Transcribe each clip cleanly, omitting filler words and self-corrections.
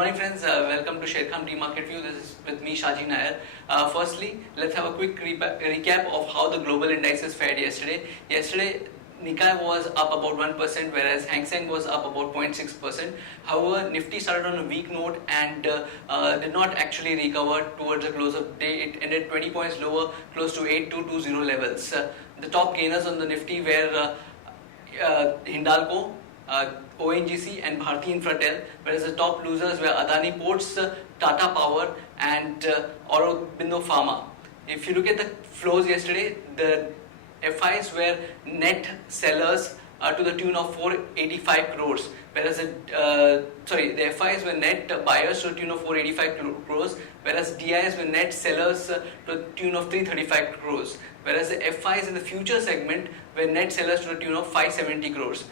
morning friends, welcome to Sharekhan pre-market view. This is with me Shaji Nair. Firstly, let's have a quick recap of how the global indices fared yesterday. Yesterday, Nikkei was up about 1%, whereas Hang Seng was up about 0.6%. However, Nifty started on a weak note and did not actually recover towards the close of the day. It ended 20 points lower, close to 8220 levels. The top gainers on the Nifty were Hindalco, ONGC and Bharti Infratel, whereas the top losers were Adani Ports, Tata Power and Aurobindo Pharma. If you look at the flows yesterday, the FIs were net sellers to the tune of 485 crores, whereas the FIs were net buyers to the tune of 485 crores, whereas DIs were net sellers to the tune of 335 crores, whereas the FIs in the future segment were net sellers to the tune of 570 crores.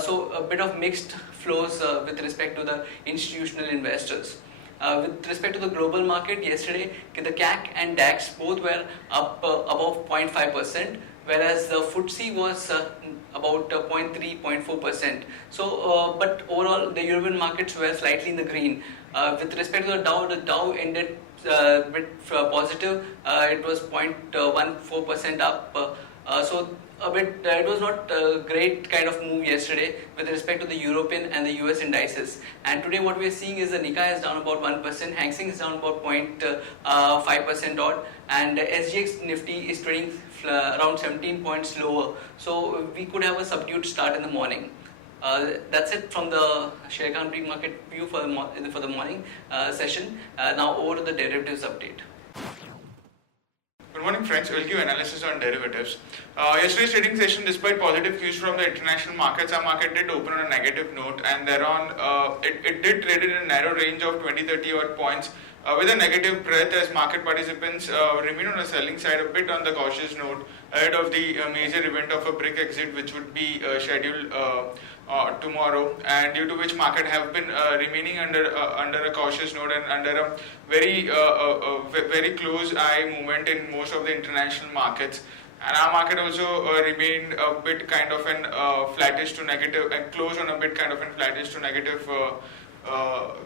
So a bit of mixed flows with respect to the institutional investors. With respect to the global market, yesterday the CAC and DAX both were up above 0.5%, whereas the FTSE was about 0.3-0.4%. So, but overall the European markets were slightly in the green. With respect to the Dow ended a bit positive. It was 0.14% up. So a bit, it was not a great kind of move yesterday with respect to the European and the US indices. And today what we are seeing is the Nikkei is down about 1%, Hang Seng is down about 0.5% odd, and SGX Nifty is trading around 17 points lower. So we could have a subdued start in the morning. That's it from the Sharekhan pre-market view for the morning session. Now over to the derivatives update. Good morning friends, we'll give analysis on derivatives. Yesterday's trading session, despite positive cues from the international markets, our market did open on a negative note, and thereon it did trade in a narrow range of 20-30 odd points with a negative breadth as market participants remain on the selling side a bit on the cautious note ahead of the major event of a brick exit which would be scheduled tomorrow, and due to which market have been remaining under a cautious note and under a very close eye movement in most of the international markets. And our market also remained a bit kind of an flattish to negative and closed on a bit kind of an flattish to negative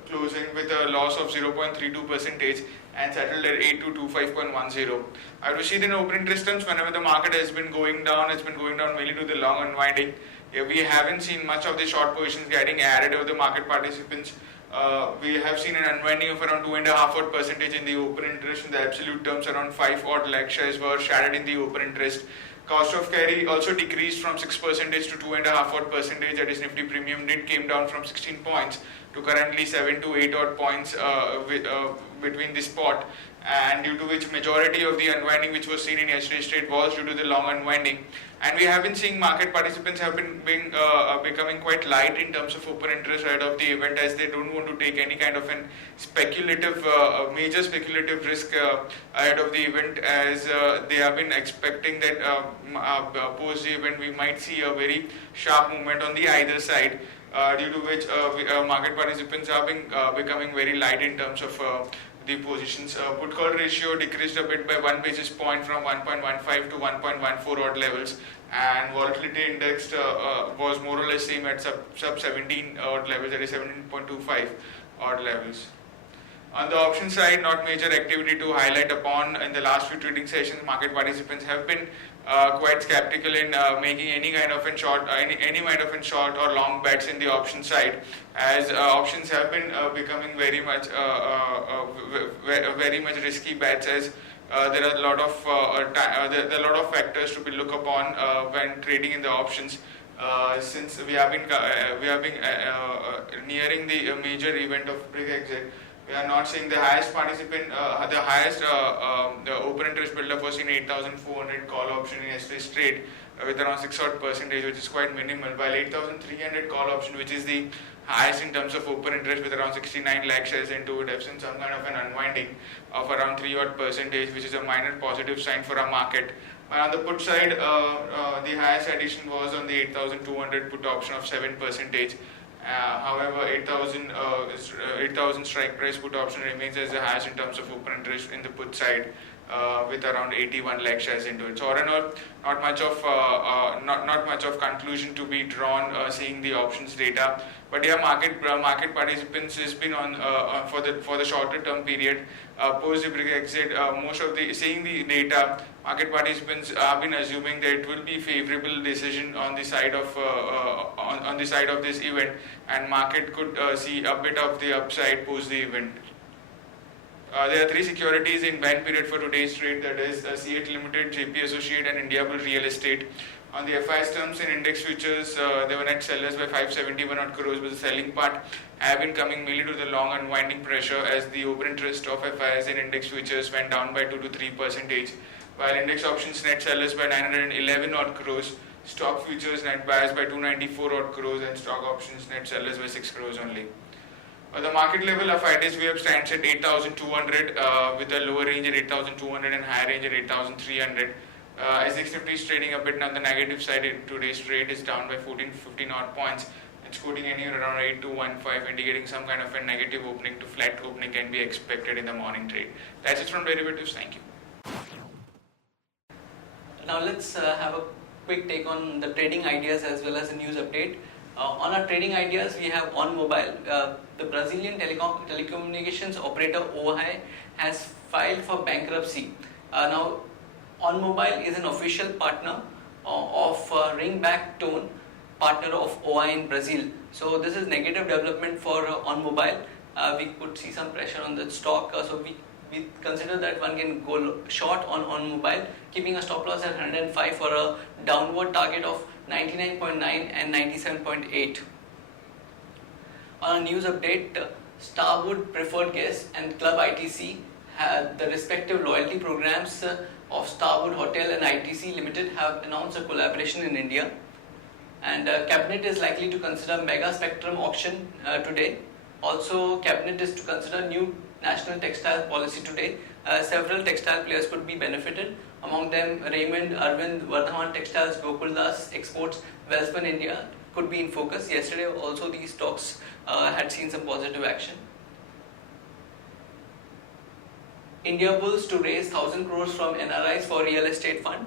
closing with a loss of 0.32% and settled at 8225.10. I would see in open interest terms, whenever the market has been going down, it's been going down mainly to the long unwinding. We haven't seen much of the short positions getting added of the market participants. We have seen an unwinding of around 2.5% in the open interest. In the absolute terms, around 5 odd lakh shares were shadowed in the open interest. Cost of carry also decreased from 6% to 2.5%. That is, Nifty Premium did came down from 16 points to currently 7 to 8 odd points between the spot, and due to which majority of the unwinding which was seen in yesterday's trade was due to the long unwinding. And we have been seeing market participants have been becoming quite light in terms of open interest ahead of the event, as they don't want to take any kind of an speculative, major speculative risk ahead of the event, as they have been expecting that post the event we might see a very sharp movement on the either side, due to which market participants are becoming very light in terms of the positions. Put call ratio decreased a bit by 1 basis point from 1.15 to 1.14 odd levels, and volatility index was more or less same at sub 17 odd levels, that is 17.25 odd levels. On the option side, not major activity to highlight upon. In the last few trading sessions, market participants have been quite skeptical in making any kind of short or long bets in the option side, as options have been becoming very much risky bets, as there are a lot of factors to be looked upon when trading in the options. Since we have been nearing the major event of brick exit, we are not seeing the highest the open interest build-up was in 8,400 call option in yesterday's trade with around 6 odd percentage, which is quite minimal, while 8,300 call option, which is the highest in terms of open interest with around 69 lakh shares into it, have seen some kind of an unwinding of around 3 odd percentage, which is a minor positive sign for our market. On the put side, the highest addition was on the 8,200 put option of 7%. However, 8,000 strike price put option remains as the highest in terms of open interest in the put side. with around 81 lakh shares into it. So all in all, not much of conclusion to be drawn seeing the options data. But yeah, market participants has been on for the shorter term period post the Brexit. Most of the seeing the data, market participants have been assuming that it will be favorable decision on the side of on the side of this event, and market could see a bit of the upside post the event. There are three securities in ban period for today's trade, that is C8 Limited, JP Associate and Indiabull Real Estate. On the FI's terms in index futures, they were net sellers by 571 odd crores, but the selling part have been coming mainly to the long unwinding pressure as the open interest of FIs in index futures went down by 2 to 3%, while index options net sellers by 911 odd crores, stock futures net buyers by 294 odd crores, and stock options net sellers by 6 crores only. The market level of FIDs we have stands at 8,200 with a lower range at 8,200 and higher range at 8,300. SX Nifty is trading a bit on the negative side. Today's trade is down by 14 to 15 odd points. It's quoting anywhere around 8215, indicating some kind of a negative opening to flat opening can be expected in the morning trade. That's it from derivatives. Thank you. Now let's have a quick take on the trading ideas as well as the news update. On our trading ideas, we have on mobile. The Brazilian telecommunications operator OI has filed for bankruptcy. Now, on mobile is an official partner of Ringback Tone, partner of OI in Brazil. So this is negative development for on mobile. We could see some pressure on the stock. So we consider that one can go short on mobile, keeping a stop loss at 105 for a downward target of 99.9 and 97.8. On a news update, Starwood Preferred Guest and Club ITC the respective loyalty programs of Starwood Hotel and ITC Limited have announced a collaboration in India. And Cabinet is likely to consider mega spectrum auction today. Also, Cabinet is to consider new national textile policy today. Several textile players could be benefited. Among them, Raymond, Arvind, Vardhaman Textiles, Gokuldas, Exports, Welspun India could be in focus. Yesterday, also these stocks had seen some positive action. India Bulls to raise 1,000 crores from NRIs for real estate fund.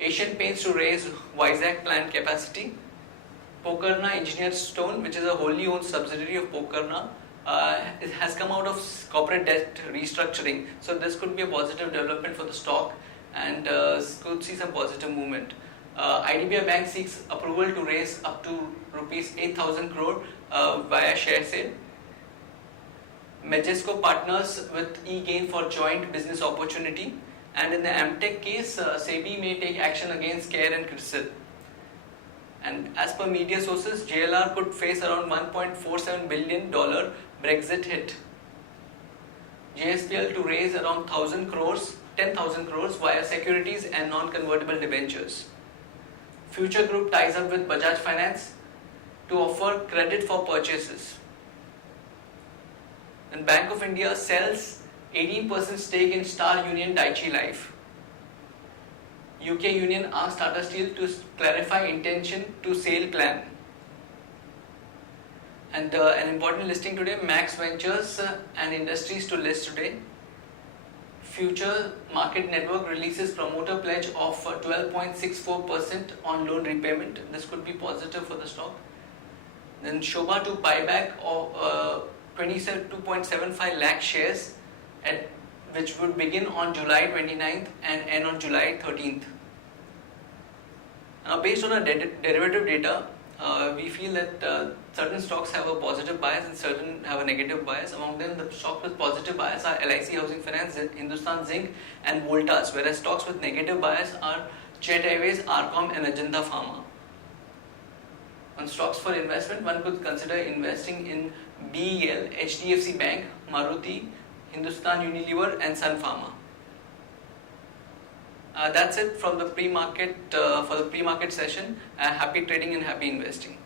Asian Paints to raise Vizag plant capacity. Pokarna Engineered Stone, which is a wholly owned subsidiary of Pokarna, it has come out of corporate debt restructuring. So this could be a positive development for the stock and could see some positive movement. IDBI Bank seeks approval to raise up to rupees 8,000 crore via share sale. Majesco partners with eGain for joint business opportunity. And in the Amtech case, SEBI may take action against CARE and CRISIL. And as per media sources, JLR could face around $1.47 billion Brexit hit. JSPL to raise around 10,000 crores via securities and non-convertible debentures. Future Group ties up with Bajaj Finance to offer credit for purchases. And Bank of India sells 18% stake in Star Union Daiichi Life. UK Union asks Tata Steel to clarify intention to sale plan. And an important listing today, Max Ventures and Industries to list today. Future Market Network releases promoter pledge of 12.64% on loan repayment. This could be positive for the stock. Then Shobha to buyback of 22.75 lakh shares, which would begin on July 29th and end on July 13th. Now, based on our derivative data, we feel that certain stocks have a positive bias and certain have a negative bias. Among them, the stocks with positive bias are LIC Housing Finance, Hindustan Zinc and Voltas, whereas stocks with negative bias are Jet Airways, Arcom and Ajanta Pharma. On stocks for investment, one could consider investing in BEL, HDFC Bank, Maruti, Hindustan Unilever and Sun Pharma. That's it from the pre-market for the pre-market session. Happy trading and happy investing.